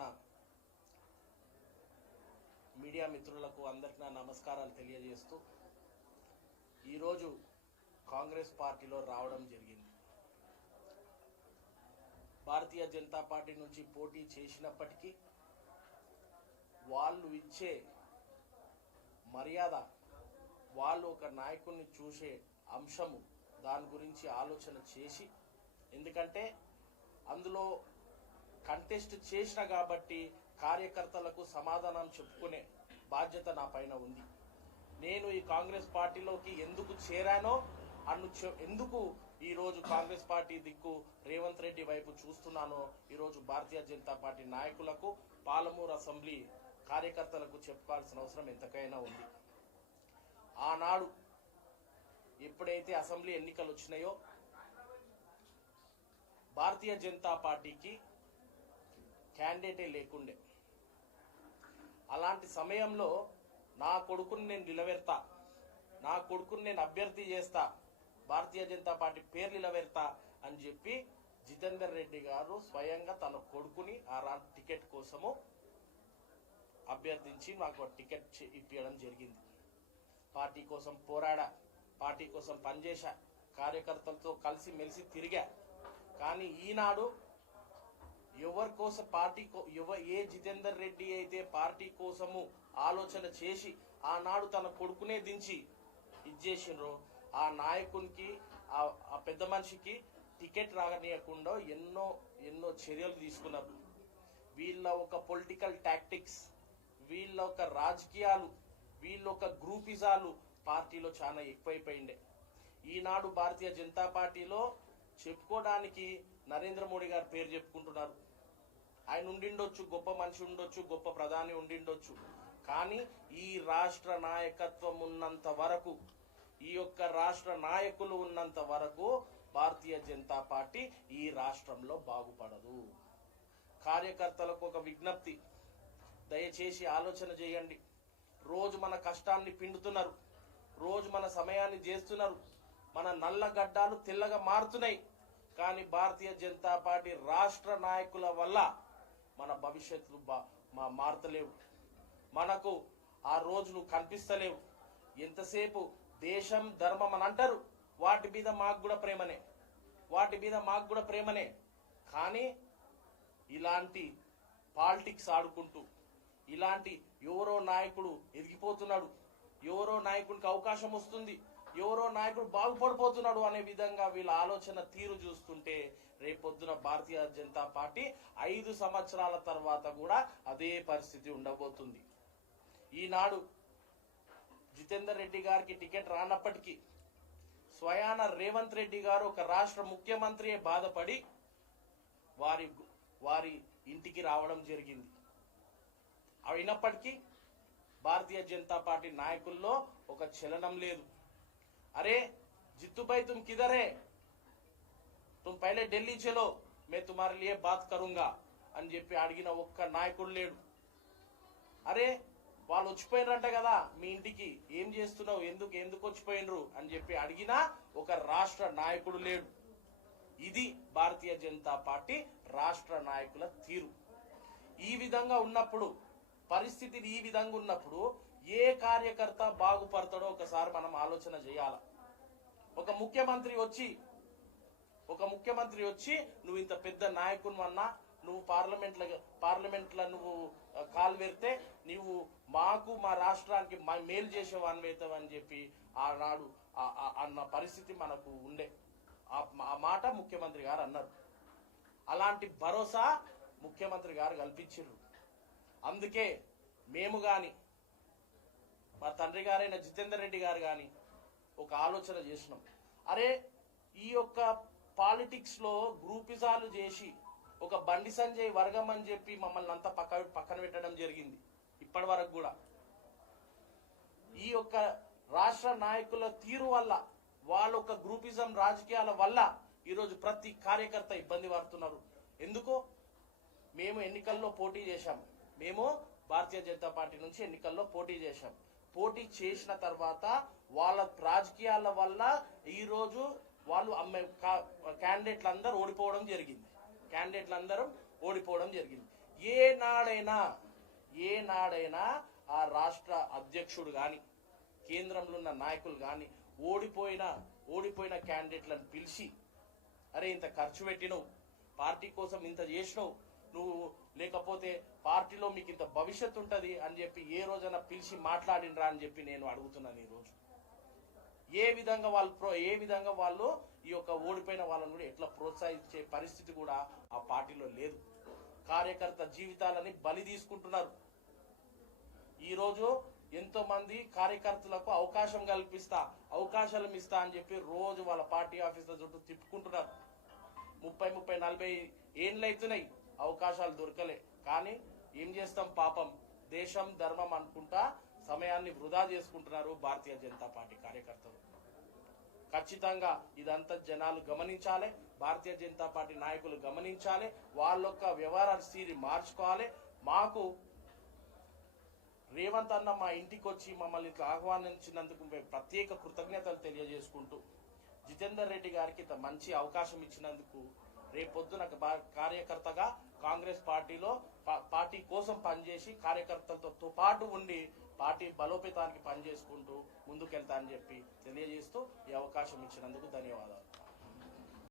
ఉన్న మీడియా మిత్రులకు అందరికీ నా నమస్కారాలు తెలియజేస్తూ ఈరోజు కాంగ్రెస్ పార్టీలో రావడం జరిగింది. భారతీయ జనతా పార్టీ నుంచి పోటీ చేసినప్పటికీ వాళ్ళు ఇచ్చే మర్యాద వాళ్ళు ఒక నాయకుడిని చూసే అంశము దాని గురించి ఆలోచన చేసి ఎందుకంటే అందులో కంటెస్ట్ చేసిన కాబట్టి కార్యకర్తలకు సమాధానం చెప్పుకునే బాధ్యత నా పైన ఉంది. నేను ఈ కాంగ్రెస్ పార్టీలోకి ఎందుకు చేరానో అన్ను ఎందుకు ఈరోజు కాంగ్రెస్ పార్టీ దిక్కు రేవంత్ రెడ్డి వైపు చూస్తున్నానో ఈరోజు భారతీయ జనతా పార్టీ నాయకులకు పాలమూరు అసెంబ్లీ కార్యకర్తలకు చెప్పాల్సిన అవసరం ఎంతకైనా ఉంది. ఆనాడు ఎప్పుడైతే అసెంబ్లీ ఎన్నికలు వచ్చినాయో భారతీయ జనతా పార్టీకి క్యాండిడేటే లేకుండే. అలాంటి సమయంలో నా కొడుకుని నేను నిలబెడతా నా కొడుకుని నేను అభ్యర్థి చేస్తా భారతీయ జనతా పార్టీ పేరు నిలబెడతా అని చెప్పి జితేందర్ రెడ్డి గారు స్వయంగా తన కొడుకుని ఆ టికెట్ కోసము అభ్యర్థించి నాకు టికెట్ ఇప్పించడం జరిగింది. పార్టీ కోసం పోరాడా పార్టీ కోసం పనిచేశా కార్యకర్తలతో కలిసి మెలిసి తిరిగా. కానీ ఈనాడు ఎవరి కోసం పార్టీ కో- ఎవ ఏ జితేందర్ రెడ్డి అయితే పార్టీ కోసము ఆలోచన చేసి ఆనాడు తన కొడుకునే దించి ఇచ్చేసిండ్రో ఆ నాయకునికి ఆ ఆ పెద్ద మనిషికి టికెట్ రాగనీయకుండా ఎన్నో ఎన్నో చర్యలు తీసుకున్నారు. వీళ్ళ ఒక పొలిటికల్ టాక్టిక్స్ వీళ్ళ ఒక రాజకీయాలు వీళ్ళ ఒక గ్రూపిజాలు పార్టీలో చాలా ఎక్కువైపోయిండే. ఈనాడు భారతీయ జనతా పార్టీలో చెప్పుకోవడానికి నరేంద్ర మోడీ గారు పేరు చెప్పుకుంటున్నారు. ఆయన ఉండిండొచ్చు గొప్ప మనిషి ఉండొచ్చు గొప్ప ప్రధాని ఉండిండొచ్చు. కానీ ఈ రాష్ట్ర నాయకత్వం ఉన్నంత వరకు ఈ యొక్క రాష్ట్ర నాయకులు ఉన్నంత వరకు భారతీయ జనతా పార్టీ ఈ రాష్ట్రంలో బాగుపడదు. కార్యకర్తలకు ఒక విజ్ఞప్తి. దయచేసి ఆలోచన చేయండి. రోజు మన కష్టాన్ని పిండుతున్నారు. రోజు మన సమయాన్ని చేస్తున్నారు. మన నల్ల గడ్డాలు తెల్లగా మారుతున్నాయి. కానీ భారతీయ జనతా పార్టీ రాష్ట్ర నాయకుల వల్ల మన భవిష్యత్తు మా మారతలేవు. మనకు ఆ రోజులు కనిపిస్తలేవు. ఎంతసేపు దేశం ధర్మం అని అంటారు. వాటి మీద మాకు కూడా ప్రేమనే. వాటి మీద మాకు కూడా ప్రేమనే. కానీ ఇలాంటి పాలిటిక్స్ ఆడుకుంటూ ఇలాంటి ఎవరో నాయకుడు ఎదిగిపోతున్నాడు. ఎవరో నాయకుడికి అవకాశం వస్తుంది. ఎవరో నాయకుడు బాగుపడిపోతున్నాడు అనే విధంగా వీళ్ళ ఆలోచన తీరు చూస్తుంటే రేపొద్దున భారతీయ జనతా పార్టీ ఐదు సంవత్సరాల తర్వాత కూడా అదే పరిస్థితి ఉండబోతుంది. ఈనాడు జితేందర్ రెడ్డి గారికి టికెట్ రానప్పటికీ స్వయాన రేవంత్ రెడ్డి గారు ఒక రాష్ట్ర ముఖ్యమంత్రియే బాధపడి వారి వారి ఇంటికి రావడం జరిగింది. అయినప్పటికీ భారతీయ జనతా పార్టీ నాయకుల్లో ఒక చలనం లేదు. అరే जित्तूभाई तुम किधर है तुम पहले ఢిల్లీ చలో मैं तुम्हारे लिए बात करूंगा అని చెప్పి అడిగిన ఒక్క నాయకుడు లేడు అరే వాళ్ళు వచ్చిపోయినరంట కదా మీ ఇంటికి ఏం చేస్తున్నావు ఎందుకు ఎందుకు వచ్చిపోయినరు అని చెప్పి అడిగినా ఒక రాష్ట్ర నాయకుడు లేడు ఇది భారతీయ జనతా పార్టీ రాష్ట్ర నాయకుల తీరు ఈ విధంగా ఉన్నప్పుడు పరిస్థితి ఈ విధంగా ఉన్నప్పుడు ఏ కార్యకర్త బాగుపడతాడో ఒకసారి మనం ఆలోచన చేయాల. ఒక ముఖ్యమంత్రి వచ్చి ఒక ముఖ్యమంత్రి వచ్చి నువ్వు ఇంత పెద్ద నాయకుని అన్నా నువ్వు పార్లమెంట్ పార్లమెంట్లో నువ్వు కాల్వెరితే నువ్వు మాకు మా రాష్ట్రానికి మేలు చేసేవాన్ని అని చెప్పి ఆనాడు ఆ- అన్న పరిస్థితి మనకు ఉండే. ఆ మాట ముఖ్యమంత్రి గారు అన్నారు. అలాంటి భరోసా ముఖ్యమంత్రి గారు కల్పించారు అందుకే మేము కానీ మా తండ్రి గారైన జితేందర్ రెడ్డి గారు కానీ ఒక ఆలోచన చేసినాం. అరే ఈ యొక్క పాలిటిక్స్లో గ్రూపిజాలు చేసి ఒక బండి సంజయ్ వర్గం అని చెప్పి మమ్మల్ని అంతా పక్క పక్కన పెట్టడం జరిగింది. ఇప్పటి వరకు కూడా. ఈ యొక్క రాష్ట్ర నాయకుల తీరు వల్ల వాళ్ళ ఒక గ్రూపిజం రాజకీయాల వల్ల ఈరోజు ప్రతి కార్యకర్త ఇబ్బంది పడుతున్నారు. ఎందుకో? మేము ఎన్నికల్లో పోటీ చేశాం. మేము భారతీయ జనతా పార్టీ నుంచి ఎన్నికల్లో పోటీ చేశాం. పోటీ చేసిన తర్వాత వాళ్ళ రాజకీయాల వల్ల ఈ రోజు వాళ్ళు అమ్మే క్యాండిడేట్లు అందరూ ఓడిపోవడం జరిగింది. క్యాండిడేట్లందరూ ఓడిపోవడం జరిగింది. ఏ నాడైనా ఏ నాడైనా ఆ రాష్ట్ర అధ్యక్షుడు గాని కేంద్రంలో ఉన్న నాయకులు గాని ఓడిపోయిన ఓడిపోయిన క్యాండిడేట్లను పిలిచి అరే ఇంత ఖర్చు పెట్టినవు పార్టీ కోసం ఇంత చేసినవు నువ్వు లేకపోతే పార్టీలో మీకు ఇంత భవిష్యత్తు ఉంటుంది అని చెప్పి ఏ రోజైనా పిలిచి మాట్లాడినరా అని చెప్పి నేను అడుగుతున్నాను ఈరోజు ఏ విధంగా వాళ్ళు ప్రో ఏ విధంగా వాళ్ళు ఈ యొక్క ఓడిపోయిన వాళ్ళని కూడా ఎట్లా ప్రోత్సహించే పరిస్థితి కూడా ఆ పార్టీలో లేదు. కార్యకర్త జీవితాలని బలి తీసుకుంటున్నారు. ఈరోజు ఎంతో మంది కార్యకర్తలకు అవకాశం కల్పిస్తా అవకాశాలు ఇస్తా అని చెప్పి రోజు వాళ్ళ పార్టీ ఆఫీసుల చుట్టూ తిప్పుకుంటున్నారు. ముప్పై ముప్పై నలభై ఏండ్లు అవుతున్నాయి. అవకాశాలు దొరకలే. కానీ ఏం చేస్తాం పాపం? దేశం ధర్మం అనుకుంటా సమయాన్ని వృధా చేసుకుంటున్నారు భారతీయ జనతా పార్టీ కార్యకర్తలు. ఖచ్చితంగా ఇదంతా జనాలు గమనించాలి భారతీయ జనతా పార్టీ నాయకులు గమనించాలి వాళ్ళ యొక్క వ్యవహారాలు స్థితి మార్చుకోవాలి. మాకు రేవంత్ అన్న మా ఇంటికి వచ్చి మమ్మల్ని ఇట్లా ఆహ్వానించినందుకు మేము ప్రత్యేక కృతజ్ఞతలు తెలియజేసుకుంటూ జితేందర్ రెడ్డి గారికి మంచి అవకాశం ఇచ్చినందుకు రేపొద్దున కార్యకర్తగా కాంగ్రెస్ పార్టీలో పార్టీ కోసం పనిచేసి కార్యకర్తలతో పాటు ఉండి పార్టీ బలోపేతానికి పనిచేసుకుంటూ ముందుకెళ్తా అని చెప్పి తెలియజేస్తూ ఈ అవకాశం ఇచ్చినందుకు ధన్యవాదాలు.